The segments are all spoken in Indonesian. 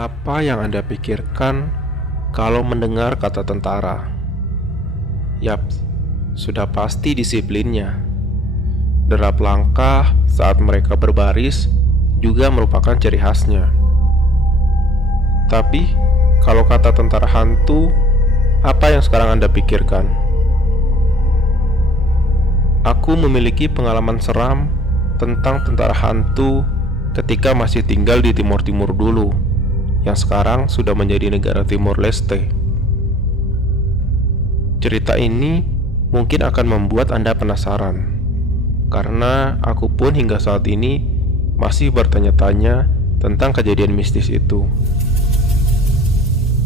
Apa yang Anda pikirkan kalau mendengar kata tentara? Yap, sudah pasti disiplinnya. Derap langkah saat mereka berbaris juga merupakan ciri khasnya. Tapi, kalau kata tentara hantu, apa yang sekarang Anda pikirkan? Aku memiliki pengalaman seram tentang tentara hantu ketika masih tinggal di Timur Timur dulu, yang sekarang sudah menjadi negara Timor Leste. Cerita ini mungkin akan membuat Anda penasaran, karena aku pun hingga saat ini masih bertanya-tanya tentang kejadian mistis itu.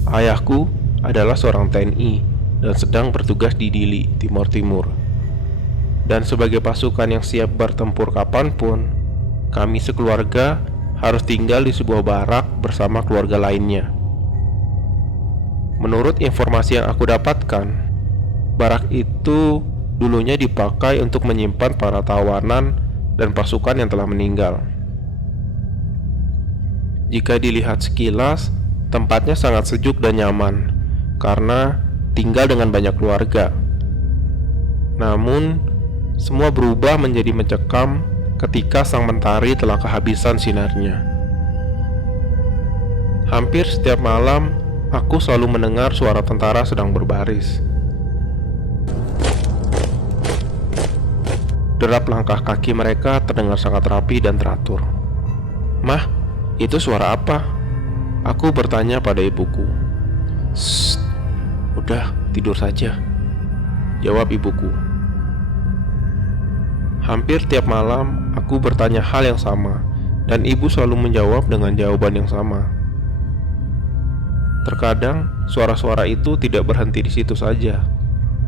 Ayahku adalah seorang TNI dan sedang bertugas di Dili, Timor Timur. Dan sebagai pasukan yang siap bertempur kapanpun, kami sekeluarga harus tinggal di sebuah barak bersama keluarga lainnya. Menurut informasi yang aku dapatkan, barak itu dulunya dipakai untuk menyimpan para tawanan dan pasukan yang telah meninggal. Jika dilihat sekilas, tempatnya sangat sejuk dan nyaman karena tinggal dengan banyak keluarga. Namun, semua berubah menjadi mencekam ketika sang mentari telah kehabisan sinarnya. Hampir setiap malam, aku selalu mendengar suara tentara sedang berbaris. Derap langkah kaki mereka terdengar sangat rapi dan teratur. "Mah, itu suara apa?" Aku bertanya pada ibuku. "Shh, udah tidur saja," jawab ibuku. Hampir tiap malam, aku bertanya hal yang sama, dan ibu selalu menjawab dengan jawaban yang sama. Terkadang, suara-suara itu tidak berhenti di situ saja.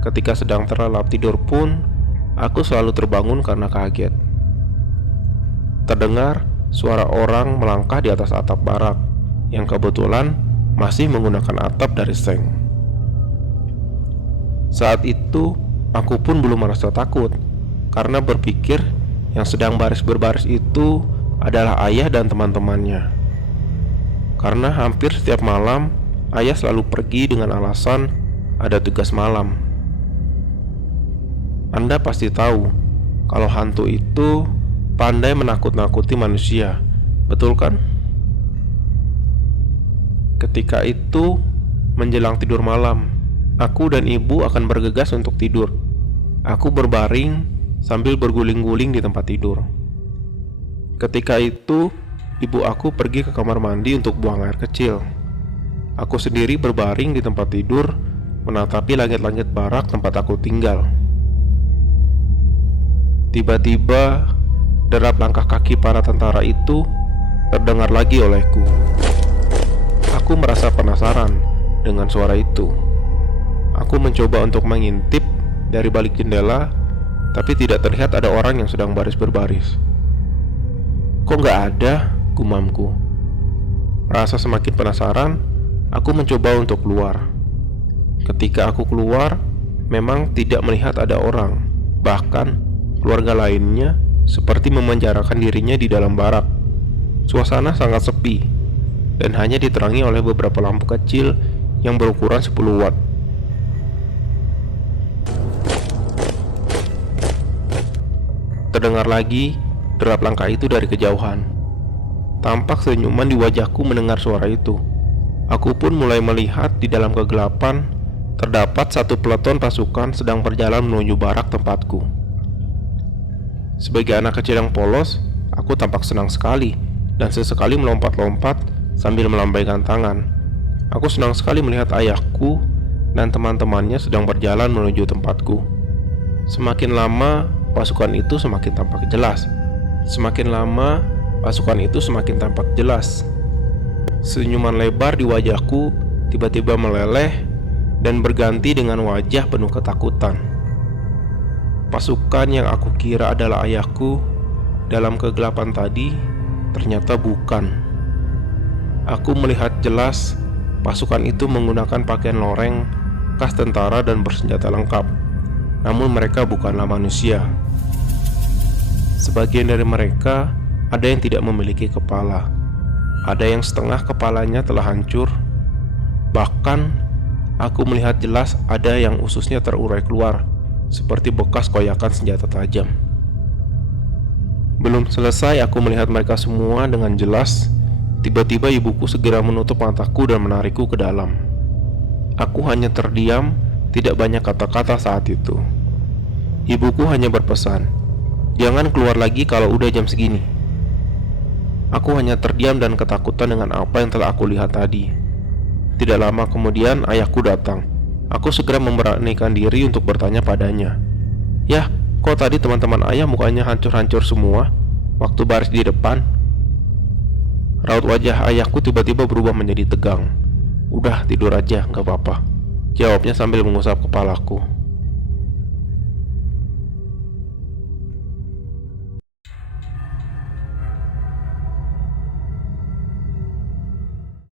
Ketika sedang terlelap tidur pun, aku selalu terbangun karena kaget. Terdengar suara orang melangkah di atas atap barak, yang kebetulan masih menggunakan atap dari seng. Saat itu, aku pun belum merasa takut, karena berpikir yang sedang berbaris itu adalah ayah dan teman-temannya. Karena hampir setiap malam, ayah selalu pergi dengan alasan ada tugas malam. Anda pasti tahu kalau hantu itu pandai menakut-nakuti manusia, betul kan? Ketika itu, menjelang tidur malam, aku dan ibu akan bergegas untuk tidur. Aku berbaring sambil berguling-guling di tempat tidur. Ketika itu, ibu aku pergi ke kamar mandi untuk buang air kecil. Aku sendiri berbaring di tempat tidur, menatapi langit-langit barak tempat aku tinggal. Tiba-tiba, derap langkah kaki para tentara itu terdengar lagi olehku. Aku merasa penasaran dengan suara itu. Aku mencoba untuk mengintip dari balik jendela, tapi tidak terlihat ada orang yang sedang berbaris. "Kok nggak ada?" gumamku. Rasa semakin penasaran, aku mencoba untuk keluar. Ketika aku keluar, memang tidak melihat ada orang. Bahkan, keluarga lainnya seperti memenjarakan dirinya di dalam barak. Suasana sangat sepi, dan hanya diterangi oleh beberapa lampu kecil yang berukuran 10 watt. Terdengar lagi derap langkah itu dari kejauhan. Tampak senyuman di wajahku mendengar suara itu. Aku pun mulai melihat di dalam kegelapan terdapat satu peleton pasukan sedang berjalan menuju barak tempatku. Sebagai anak kecil yang polos, aku tampak senang sekali dan sesekali melompat-lompat sambil melambaikan tangan. Aku senang sekali melihat ayahku dan teman-temannya sedang berjalan menuju tempatku. Semakin lama, pasukan itu semakin tampak jelas. Semakin lama, pasukan itu semakin tampak jelas. Senyuman lebar di wajahku tiba-tiba meleleh dan berganti dengan wajah penuh ketakutan. Pasukan yang aku kira adalah ayahku dalam kegelapan tadi ternyata bukan. Aku melihat jelas pasukan itu menggunakan pakaian loreng khas tentara dan bersenjata lengkap. Namun mereka bukanlah manusia. Sebagian dari mereka ada yang tidak memiliki kepala. Ada yang setengah kepalanya telah hancur. Bahkan aku melihat jelas ada yang ususnya terurai keluar, seperti bekas koyakan senjata tajam. Belum selesai aku melihat mereka semua dengan jelas, tiba-tiba ibuku segera menutup mataku dan menarikku ke dalam. Aku hanya terdiam, tidak banyak kata-kata saat itu. Ibuku hanya berpesan, "Jangan keluar lagi kalau udah jam segini." Aku hanya terdiam dan ketakutan dengan apa yang telah aku lihat tadi. Tidak lama kemudian ayahku datang. Aku segera memberanikan diri untuk bertanya padanya, "Yah, kok tadi teman-teman ayah mukanya hancur-hancur semua waktu baris di depan?" Raut wajah ayahku tiba-tiba berubah menjadi tegang. "Udah tidur aja, gak apa-apa," jawabnya sambil mengusap kepalaku.